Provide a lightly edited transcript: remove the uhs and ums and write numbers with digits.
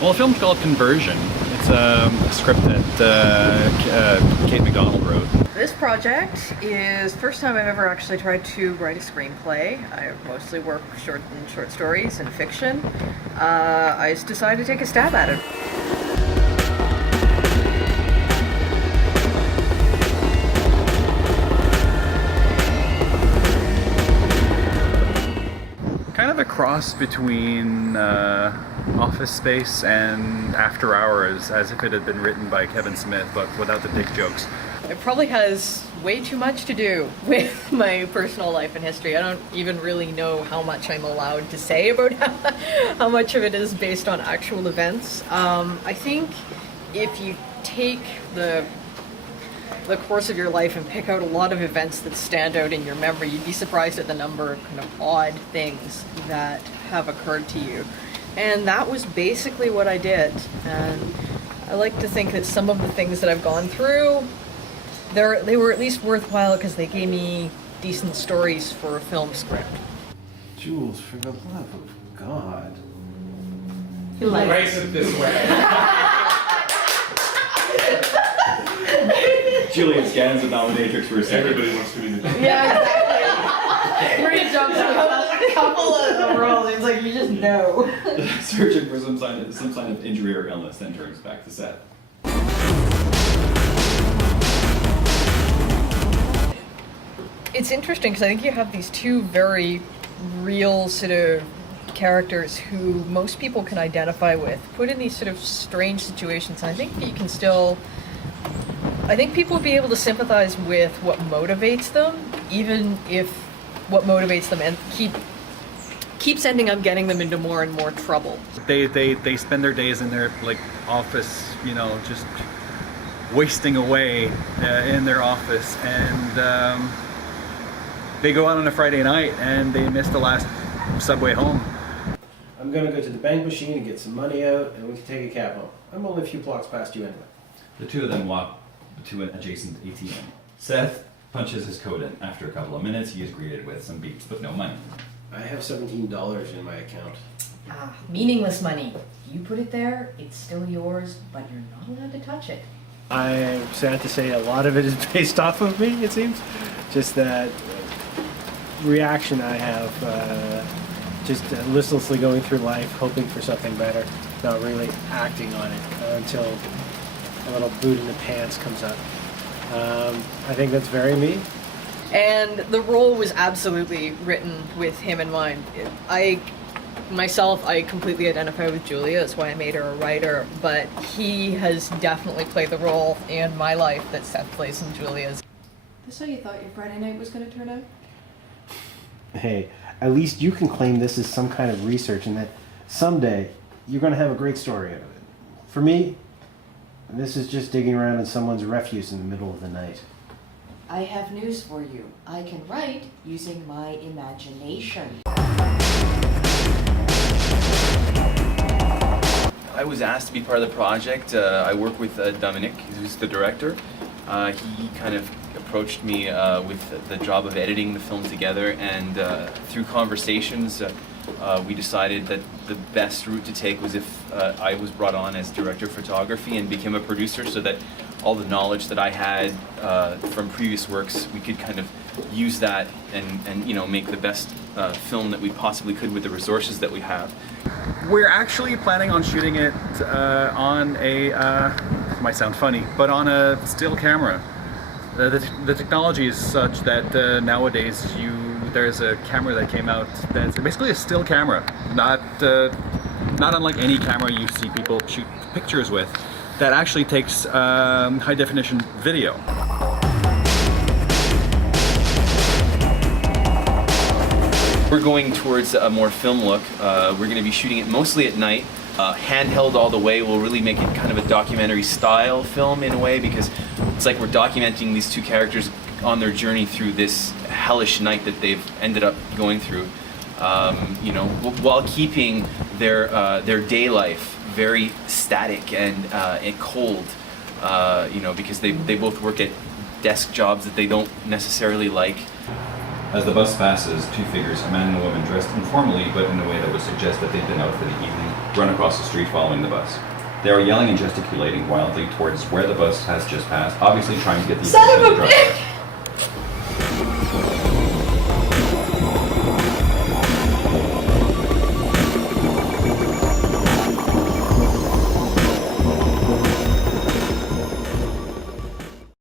Well, the film's called Conversion. It's a script that Kate McDonald wrote. This project is the first time I've ever actually tried to write a screenplay. I mostly work in short stories and fiction. I just decided to take a stab at it. Kind of a cross between Office Space and After Hours, as if it had been written by Kevin Smith, but without the dick jokes. It probably has way too much to do with my personal life and history. I don't even really know how much I'm allowed to say about how much of it is based on actual events. I think if you take the course of your life and pick out a lot of events that stand out in your memory, you'd be surprised at the number of kind of odd things that have occurred to you. And that was basically what I did. And I like to think that some of the things that I've gone through, they were at least worthwhile because they gave me decent stories for a film script. Jules, for the love of God. Erase it this way. Julian scans the dominatrix for a second. Everybody wants to be the judge. Yeah, exactly. We're gonna jump a couple of roles. It's like you just know. Searching for some sign of injury or illness, then turns back to set. It's interesting because I think you have these two very real sort of characters who most people can identify with, put in these sort of strange situations, and I think people would be able to sympathize with what motivates them, even if what motivates them and keeps ending up getting them into more and more trouble. They spend their days in their office, just wasting away in their office, and they go out on a Friday night and they miss the last subway home. I'm gonna go to the bank machine and get some money out, and we can take a cab home. I'm only a few blocks past you anyway. The two of them walk to an adjacent ATM. Seth punches his code in. After a couple of minutes, he is greeted with some beeps, but no money. I have $17 in my account. Meaningless money. You put it there, it's still yours, but you're not allowed to touch it. I'm sad to say a lot of it is based off of me, it seems. Just that reaction I have, just listlessly going through life, hoping for something better, not really acting on it until a little boot in the pants comes up. I think that's very me. And the role was absolutely written with him in mind. I completely identify with Julia, that's why I made her a writer, but he has definitely played the role in my life that Seth plays in Julia's. This how you thought your Friday night was going to turn out? Hey, at least you can claim this as some kind of research and that someday you're going to have a great story out of it. For me, this is just digging around in someone's refuse in the middle of the night. I have news for you. I can write using my imagination. I was asked to be part of the project. I work with Dominic, who's the director. He kind of approached me with the job of editing the film together, and through conversations we decided that the best route to take was if I was brought on as director of photography and became a producer, so that all the knowledge that I had from previous works, we could kind of use that and make the best film that we possibly could with the resources that we have. We're actually planning on shooting it on a, it might sound funny, but on a still camera. The technology is such that nowadays there's a camera that came out that's basically a still camera, not unlike any camera you see people shoot pictures with, that actually takes high definition video. We're going towards a more film look. We're going to be shooting it mostly at night. Handheld all the way. We'll really make it kind of a documentary style film in a way, because it's like we're documenting these two characters on their journey through this hellish night that they've ended up going through, while keeping their day life very static and cold, because they both work at desk jobs that they don't necessarily like. As the bus passes, two figures, a man and a woman, dressed informally but in a way that would suggest that they'd been out for the evening, run across the street following the bus. They are yelling and gesticulating wildly towards where the bus has just passed, obviously trying to get the Son attention of of a the driver. bitch!